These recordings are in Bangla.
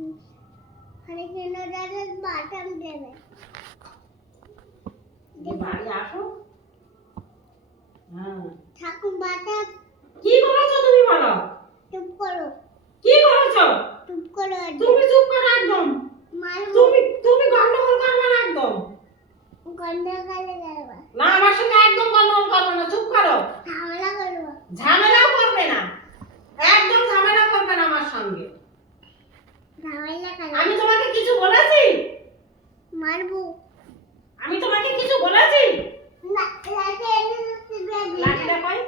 আরে কেন দাদা বাটাম দেবে বাড়ি আসো। হ্যাঁ ঠাকুর বাটাম কি করেছো তুমি বলো? চুপ করো কি করেছো? চুপ করো তুমি চুপ করো একদম। মারবো তুমি গন্ডগোল করবে না একদম। গন্ডগোলে করবো না আমার সঙ্গে একদম গন্ডগোল করবে না, চুপ করো। ঝামেলা করবো ঝামেলাও করবে না, একদম ঝামেলা করবে না আমার সঙ্গে। ঝামেলা করবো আমি তোমাকে কিছু বলেছি? মারবো আমি তোমাকে কিছু বলেছি? না লাঠি এনে দিবে লাঠিটা কই?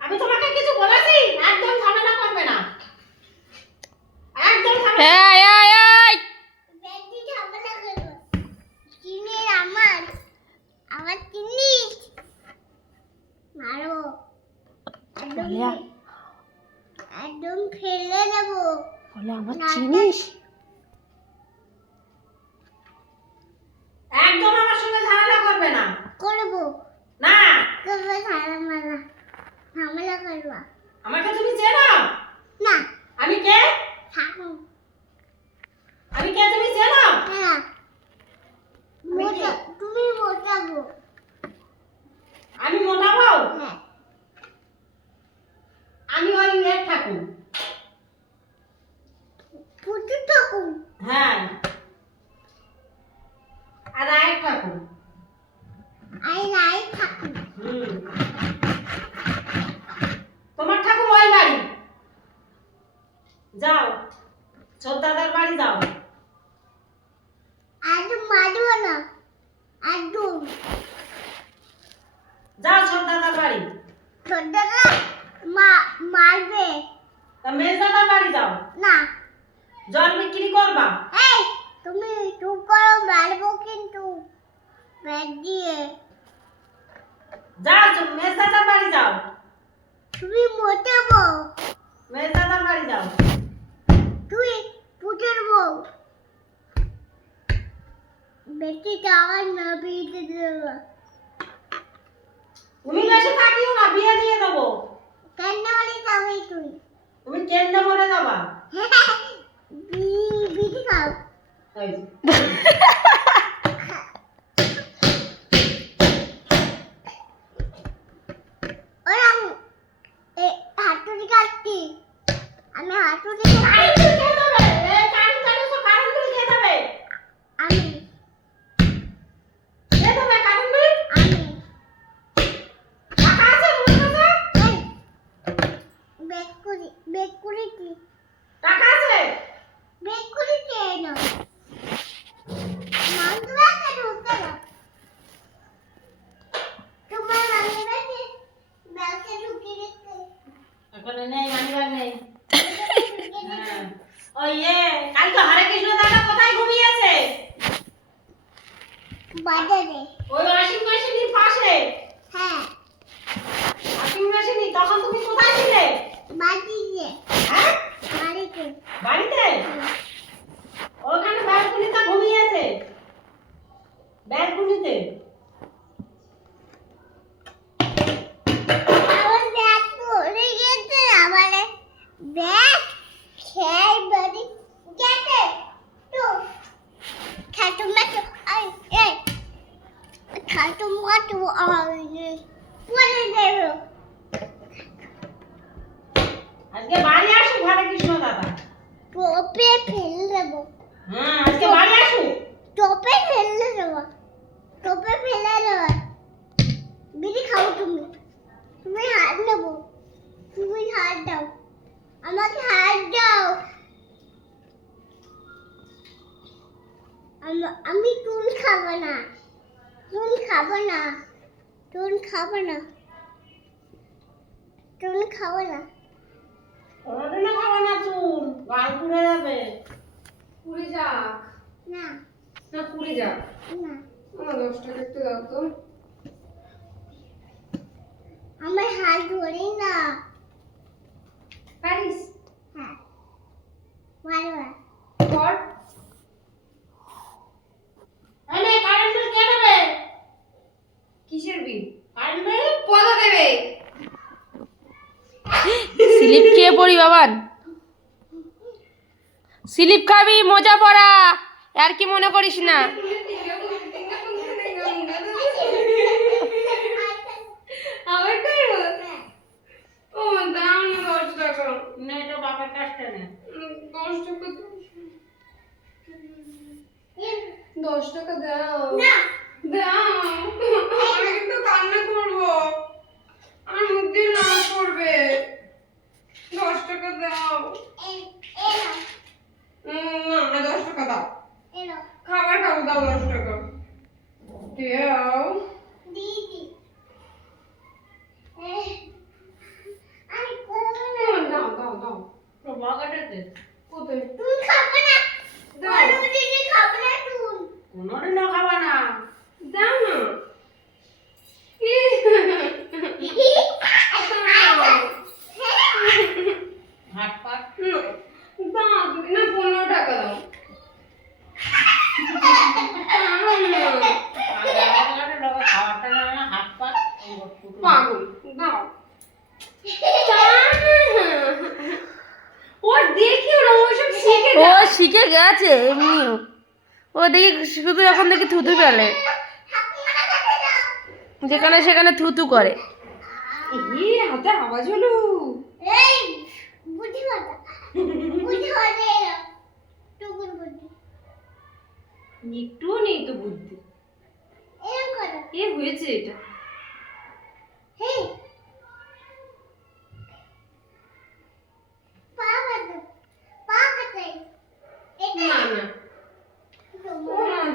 আমি তোমাকে কিছু বলেছি? একদম ঝামেলা করবে না, একদম ঝামেলা। এই বেশি ঝামেলা করবো চিনি আমার চিনিস মারবো বলিয়া একদম ফেলে দেবো বলে আমার চিনিস? একদম আমার সঙ্গে ঝামেলা করবে না। করবো না করবো ঝামেলা করবো আমাকে তুমি চেনো? না আমি কে? ঠাকুর আমি কে তুমি চেনো? না আমি কে? তুমি মোটাবো আমি মোটাবো? হ্যাঁ আমি ওই এক ঠাকুর। পুটু ঠাকুর হ্যাঁ আর এক ঠাকুর। আই ঠাকুর হুম তোমার ঠাকুর ওই বাড়ি যাও, ছোটদাদার বাড়ি যাও। একদম মারবো না একদম যাও ছোটদাদার বাড়ি। ছোটরা মারবে তা মেজদাদার বাড়ি যাও, না জল বিক্রি করবা। এই তুমি চুপ করো মারবো কিন্তু ব্যাগ দিয়ে যাও মেজদাদার বাড়ি যাও, তুমি মোটাবো মেজদাদার বাড়ি যাও। তুই পুটের বউ বেটি যাওয়ার না বিয়ে দেবো তুমি বেশি থাকিও না, বিয়ে দিয়ে দেবো। কেন বলি যাবি তুই তুমি কেন্দ্রে মরে যাবা। বিধি খাও এই ওরম হাতুড়ি কাটতি আমি হাতুড়ি কারেন্ট বিল কে দেবে? এই কারেন্ট চালিয়েছো, কারেন্ট বিল কে দেবে? আমি কে দেবে কারেন্ট বিল? আমি টাকা আছে তোমার কাছে? বেকুরি কি টাকা আছে? বেকুরি কে না মাংস ব্যাগটা ঢুকতে না তোমার মাংস ব্যাগটা ঢুকিয়ে দিতে এখানে নেই, মানিব্যাগ নেই। হ্যাঁ। ওই কালকে হরে কৃষ্ণ দাদা কোথায় ঘুমিয়েছে? বাজারে ওই ওয়াশিং মেশিনের পাশে। হ্যাঁ ওয়াশিং মেশিনই, তখন তুমি কোথায় ছিলে? বাড়িতে হ্যাঁ বাড়িতে বাড়িতে? ওখানে ব্যালকনিতে ঘুমিয়েছে, ব্যালকনিতে। আমার ব্যাগ পড়ে গেছে আমার ব্যাগ খেয়ে বাড়ি গেছে তো খাটো মাটো এই খাটো মাটো পরে দেবো আজকে বাড়ি আসুক হরে কৃষ্ণ দাদা। টোপে ফেলে দেবো হ্যাঁ আজকে বাড়ি আসুক। টোপে ফেলে দেবো টোপে ফেলে দেবো বিড়ি খাও তুমি তুমি হাত নেবো তুমি হাত দাও আমাকে হাত দাও আমি চুল খাবো না চুল খাবো না চুল খাবো না চুল খাবো না কোনোদিনও খাবে না চুল, গাল পুড়ে যাবে। পুরি যাক না না পুরি যাক না আমার 10 টাকা একটু দাও তো। আমার হাত ধরে না পারিস হ্যাঁ মারবা কর। এনে কারেন্ট বিল কে দেবে? কিসের বিল? কারেন্ট বিল পদা দেবে। স্লিপ খেয়ে পড়ি বাবান, স্লিপ খাবি, মজা পড়া, আর কি মনে করিস না। আবার করবো? ও দাও না 10 টাকা। না এটা বাপের কাছটা না 10 টাকা দাও। 10 টাকা দাও। না দাও। আমি কিন্তু কান্না করবো। আমার মুখ দিয়ে লাল পড়বে। 10 টাকা দাও। এলো না 10 টাকা দাও। এলো খাবার খাবো, দাও 10 টাকা। দাও। দিদি আমি করব না দাও দাও দাও। তো বাগাটাতে কোথায়? তুই খাবে না দাও। বড় দিদি খাবে না তুই কোনোদিনও খাবা না দাও না। হাত পাত দাও তুমি না 15 টাকা দাও। খাওয়াটা না হাত পাত পাগল দাও। ওর দেখি ওরা ওসব শিখে ও যায়। শিখে গেছে এমনিও। ও দেখি শুধু এখন দেখি থুতু ফেলে, যেখানে সেখানে থুতু করে। হাতে আওয়াজ হলো। এই বুদ্ধি মাতা বুদ্ধি মাতা এলো টুকুর বুদ্ধি একটুও নেই তো বুদ্ধি। এরকম করো এ হয়েছে এটা।